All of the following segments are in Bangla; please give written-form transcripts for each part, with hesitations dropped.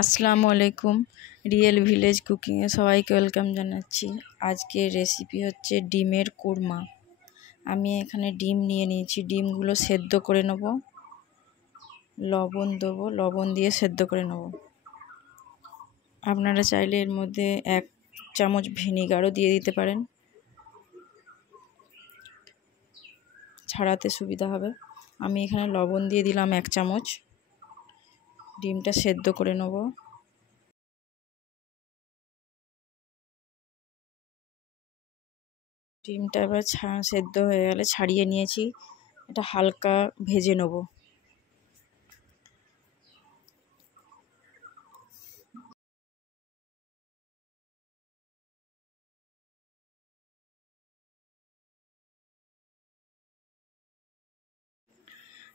আসসালামু আলাইকুম। রিয়েল ভিলেজ কুকিংয়ে সবাইকে ওয়েলকাম জানাচ্ছি। আজকের রেসিপি হচ্ছে ডিমের কোরমা। আমি এখানে ডিম নিয়ে নিয়েছি, ডিমগুলো সেদ্ধ করে নেব, লবণ দেবো, লবণ দিয়ে সেদ্ধ করে নেব। আপনারা চাইলে এর মধ্যে 1 চামচ ভিনিগারও দিয়ে দিতে পারেন, ছাড়াতে সুবিধা হবে। আমি এখানে লবণ দিয়ে দিলাম 1 চামচ। ডিমটা সেদ্ধ করে নেব। ডিমটা এবার সেদ্ধ হয়ে গেলে ছাড়িয়ে নিয়েছি, এটা হালকা ভেজে নেব।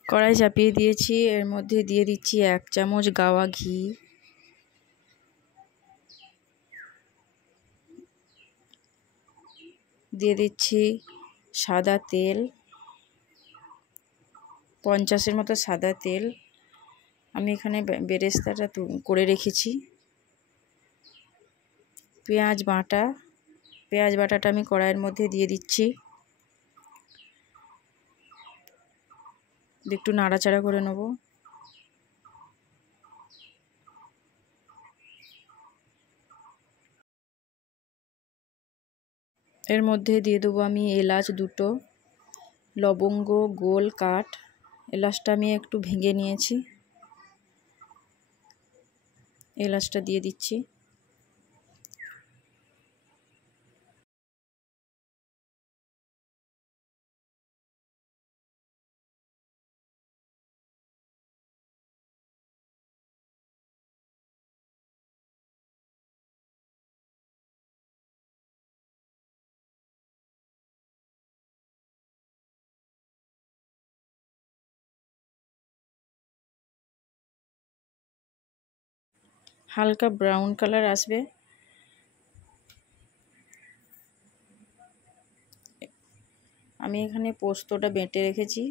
কড়াই চাপিয়ে দিয়েছি, এর মধ্যে দিয়ে দিচ্ছি 1 চামচ গাওয়া ঘি, দিয়ে দিচ্ছি সাদা তেল, 50-এর মতো সাদা তেল। আমি এখানে বেরেস্তাটা করে রেখেছি। পেঁয়াজ বাটাটা আমি কড়াইয়ের মধ্যে দিয়ে দিচ্ছি, একটু নাড়াচাড়া করে নেব। এর মধ্যে দিয়ে দেবো আমি এলাচ 2টো, লবঙ্গ গোল কাঠ। এলাচটা আমি একটু ভেঙে নিয়েছি, এলাচটা দিয়ে দিচ্ছি। হালকা ব্রাউন কালার আসবে। আমি এখানে পোস্তটা বেটে রেখেছি,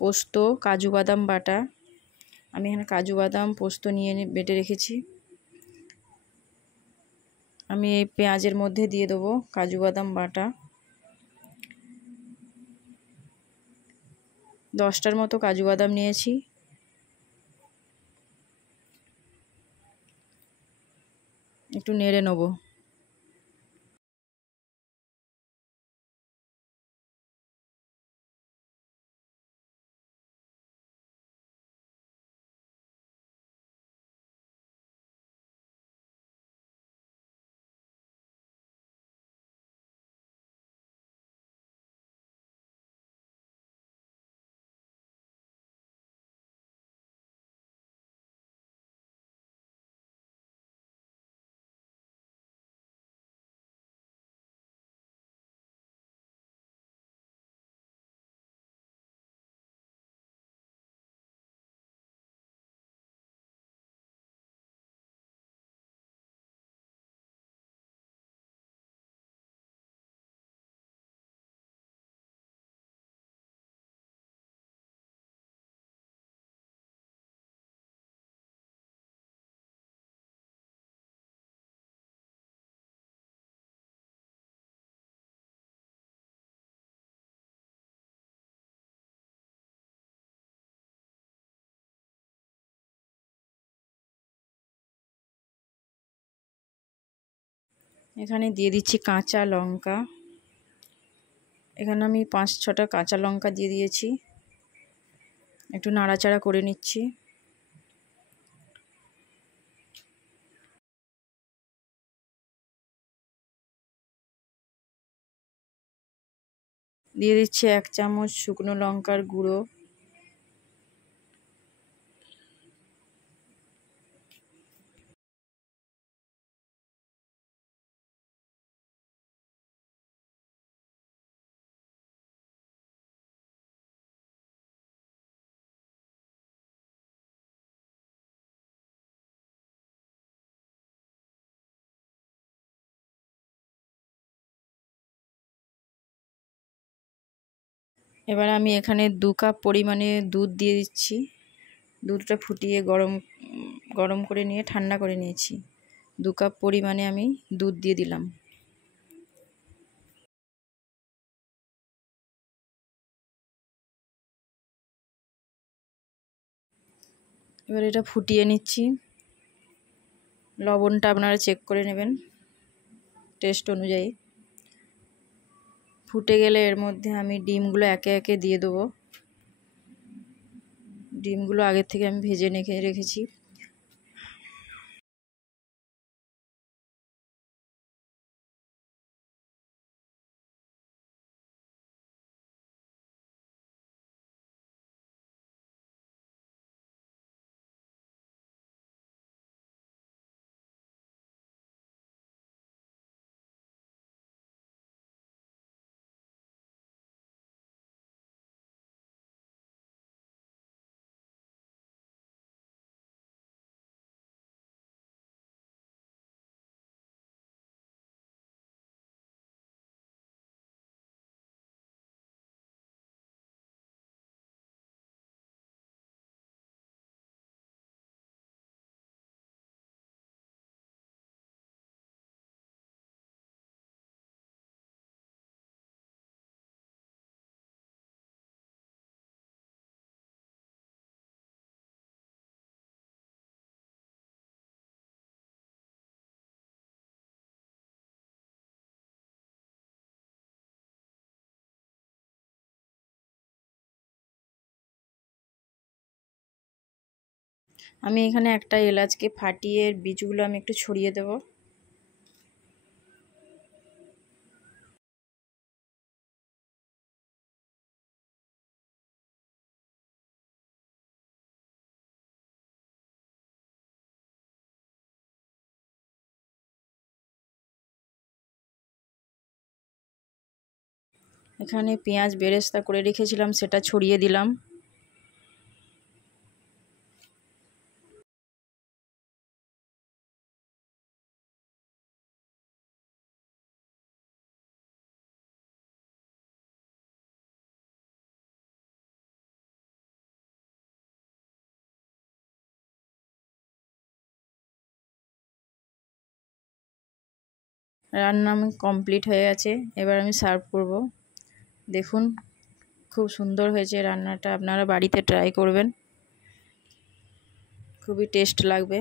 পোস্ত কাজু বাদাম বাটা। আমি এখানে কাজু বাদাম পোস্ত নিয়ে বেটে রেখেছি। আমি এই পেঁয়াজের মধ্যে দিয়ে দেবো কাজু বাদাম বাটা। 10টার মতো কাজু বাদাম নিয়েছি। একটু নেড়ে নেব। এখানে দিয়ে দিচ্ছি কাঁচা লঙ্কা। এখানে আমি 5-6টা কাঁচা লঙ্কা দিয়ে দিয়েছি। একটু নাড়াচাড়া করে নিচ্ছি। দিয়ে দিচ্ছি 1 চামচ শুকনো লঙ্কার গুঁড়ো। এবার আমি এখানে 2 কাপ পরিমাণে দুধ দিয়ে দিচ্ছি। দুধটা ফুটিয়ে গরম গরম করে নিয়ে ঠান্ডা করে নিয়েছি। 2 কাপ পরিমাণে আমি দুধ দিয়ে দিলাম। এবার এটা ফুটিয়ে নিচ্ছি। লবণটা আপনারা চেক করে নেবেন টেস্ট অনুযায়ী। ফুটে গেলে এর মধ্যে আমি ডিমগুলো একে একে দিয়ে দেবো। ডিমগুলো আগের থেকে আমি ভেজে রেখেছি। আমি এখানে একটা এলাচকে ফাটিয়ে বীজগুলো আমি একটু ছড়িয়ে দেব। এখানে পেঁয়াজ বেরেস্তা করে রেখেছিলাম, সেটা ছড়িয়ে দিলাম। রান্না আমি কমপ্লিট হয়ে গেছে। এবার আমি সার্ভ করব। দেখুন খুব সুন্দর হয়েছে রান্নাটা, আপনারা বাড়িতে ট্রাই করবেন, খুবই টেস্ট লাগবে।